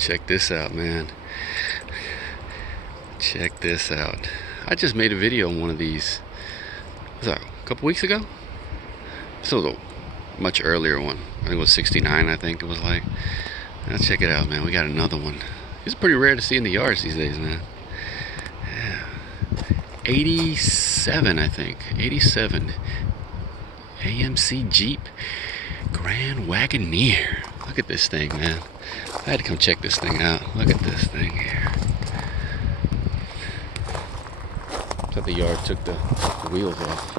Check this out, man. Check this out. I just made a video on one of these. Was that a couple weeks ago? So the much earlier one. I think it was 69. I think it was like. Let's check it out, man. We got another one. It's pretty rare to see in the yards these days, man. Yeah. 87, I think. 87. AMC Jeep Grand Wagoneer. Look at this thing, man. I had to come check this thing out. Look at this thing here. So the yard took the wheels off.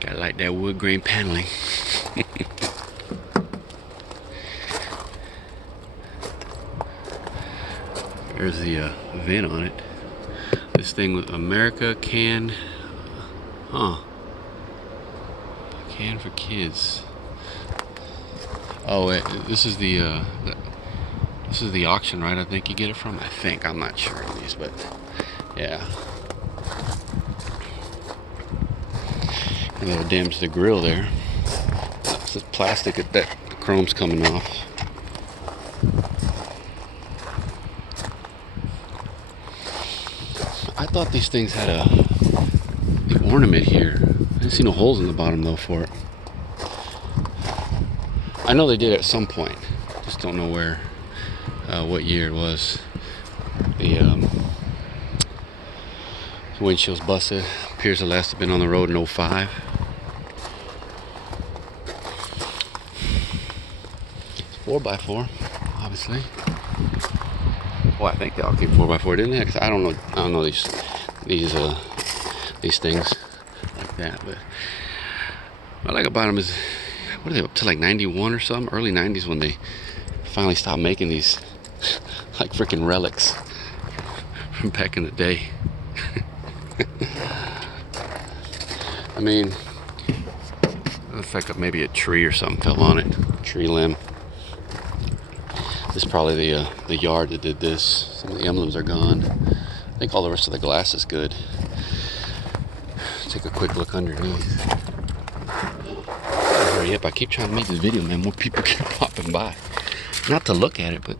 Gotta like that wood grain paneling. There's the VIN on it. This thing with America Can. Can for kids. Oh wait, this is the auction, right? I think you get it from. I think, I'm not sure on these, but yeah. A little damage to the grill there. It's just plastic that the chrome's coming off. I thought these things had the ornament here. I didn't see no holes in the bottom though for it. I know they did at some point. Just don't know where, what year it was. The windshield's busted. Appears the last have been on the road in 05. It's 4x4, obviously. Well, I think they all came 4x4, didn't they? Cause I don't know these things like that. But what I like about them is, what are they up to, like 91 or something? Early 90s when they finally stopped making these like freaking relics from back in the day. I mean, it looks like maybe a tree or something fell on it, tree limb. This is probably the yard that did this. Some of the emblems are gone. I think all the rest of the glass is good. Take a quick look underneath. Hurry up! I keep trying to make this video, man. More people keep popping by. Not to look at it, but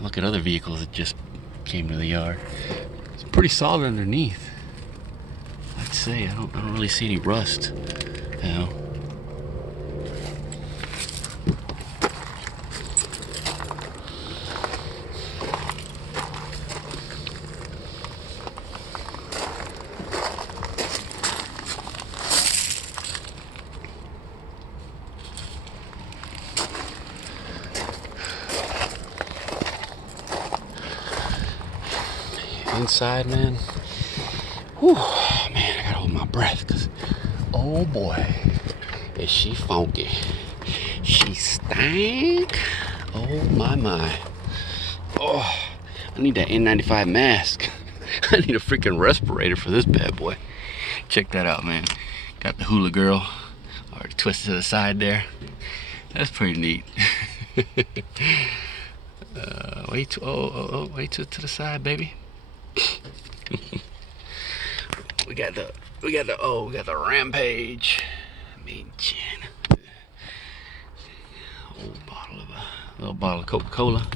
look at other vehicles that just came to the yard. It's pretty solid underneath. I'd say I don't really see any rust. You know. Inside, man. Whew, man, I gotta hold my breath because, oh boy, is she funky. She stank. Oh my. Oh, I need that N95 mask. I need a freaking respirator for this bad boy. Check that out, man. Got the hula girl already twisted to the side there. That's pretty neat. Way to the side, baby. we got the Rampage. Mean chin. Little bottle of Coca-Cola.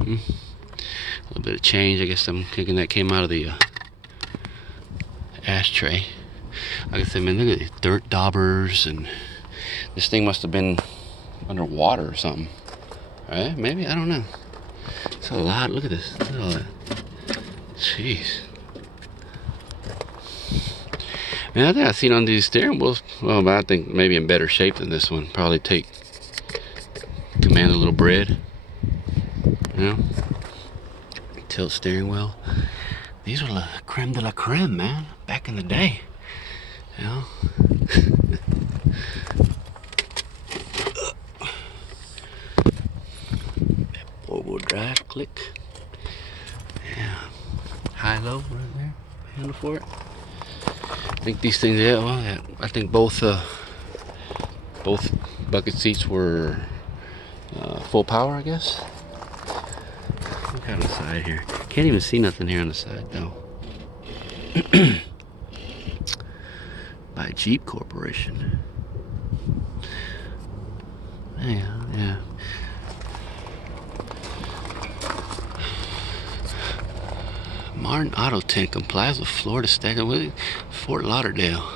A little bit of change. I guess I'm thinking that came out of the ashtray. Like I said, man, look at these dirt daubers, and this thing must have been underwater or something. Right? Maybe? I don't know. It's a lot. Look at this. Look at all that. Jeez. Man, I think I've seen on these steering wheels, well, but I think maybe in better shape than this one. Probably command a little bread. You know? Tilt steering wheel. These were la creme de la creme, man. Back in the day. You know? Four-wheel drive, click. Yeah. High-low right there. Handle for it. I think these things, yeah, well, yeah, I think both bucket seats were full power, I guess. Look on the side here. Can't even see nothing here on the side, though. by Jeep Corporation. Yeah. Martin Auto Tint complies with Florida statute. Fort Lauderdale.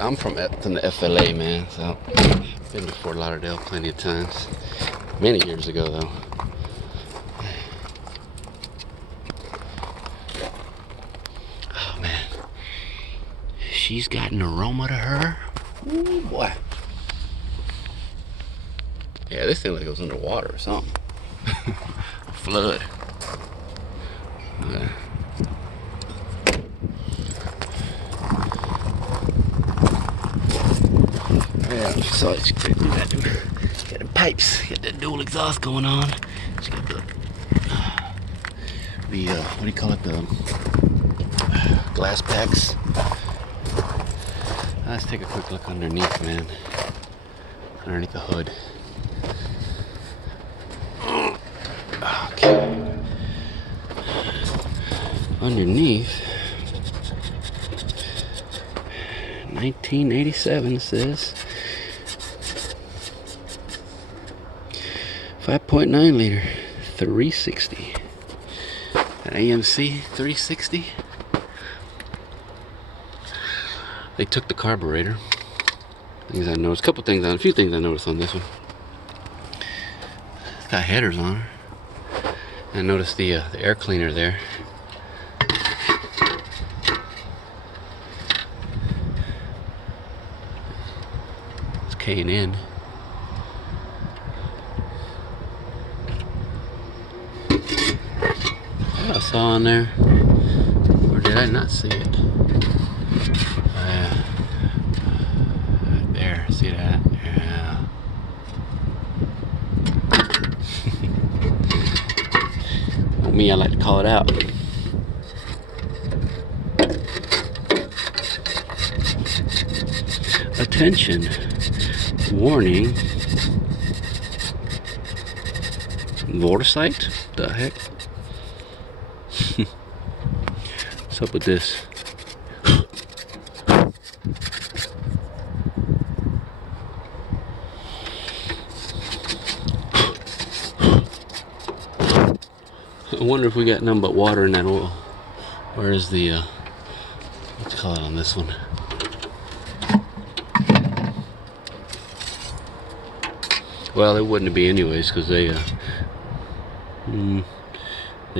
I'm from the FLA, man. So I've been to Fort Lauderdale plenty of times. Many years ago, though. Oh man, she's got an aroma to her. Ooh, boy. Yeah, this thing like goes underwater or something. Flood. Okay. Yeah, so it's got the pipes, got that dual exhaust going on. It's got the what do you call it? The glass packs. Let's take a quick look underneath, man. Underneath the hood. Okay. Underneath, 1987 it says. 5.9 liter, 360. An AMC 360. They took the carburetor. Things I noticed, a few things I noticed on this one. It's got headers on her. I noticed the air cleaner there. It's K&N. I saw on there, or did I not see it? Right there, see that? Yeah. Well, me, I like to call it out. Attention, warning. Water site? The heck? What's up with this? I wonder if we got nothing but water in that oil. Where is the what's it called on this one? Well, it wouldn't be anyways, because they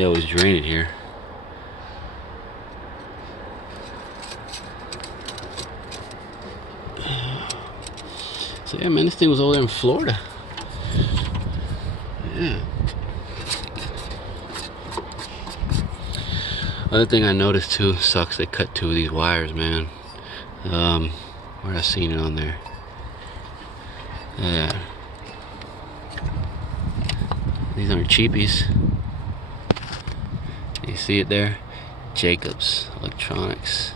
always drain it here. So yeah, man, this thing was over there in Florida. Yeah. Other thing I noticed too, sucks, they cut two of these wires, man. Where I seen it on there. Yeah. These aren't cheapies. You see it there? Jacobs Electronics.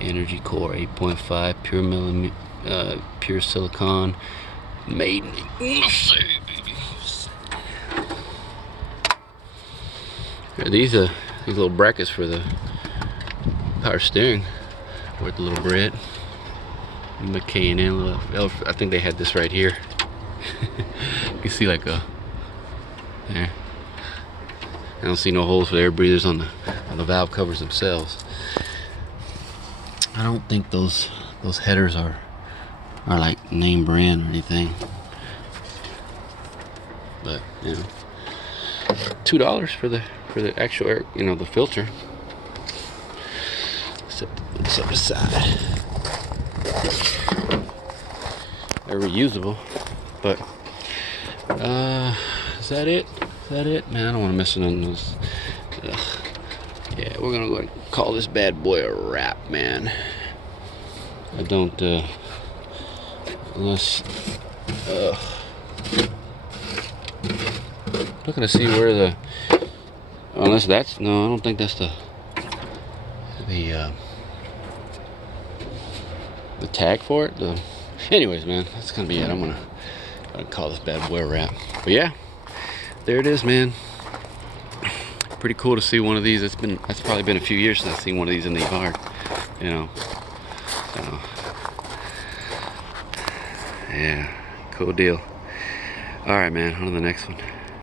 Energy Core 8.5 pure silicon, made in USA. These little brackets for the power steering, worth a little bread. K&N, I think they had this right here. You can see like there. I don't see no holes for air breathers on the valve covers themselves. I don't think those headers are like name brand or anything, but you know, $2 for the actual air, you know, the filter. Set this up aside. They're reusable, but is that it? Is that it? Man, I don't want to mess with none of those. Ugh. Yeah, we're gonna go ahead and call this bad boy a wrap, man. I don't unless looking to see where the, unless that's, no, I don't think that's the tag for it. Anyways, man, that's gonna be it. I'm gonna call this bad boy a wrap. But yeah, there it is, man. pretty cool to see one of these. That's probably been a few years since I've seen one of these in the yard, you know. So yeah, cool deal. All right, man, on to the next one.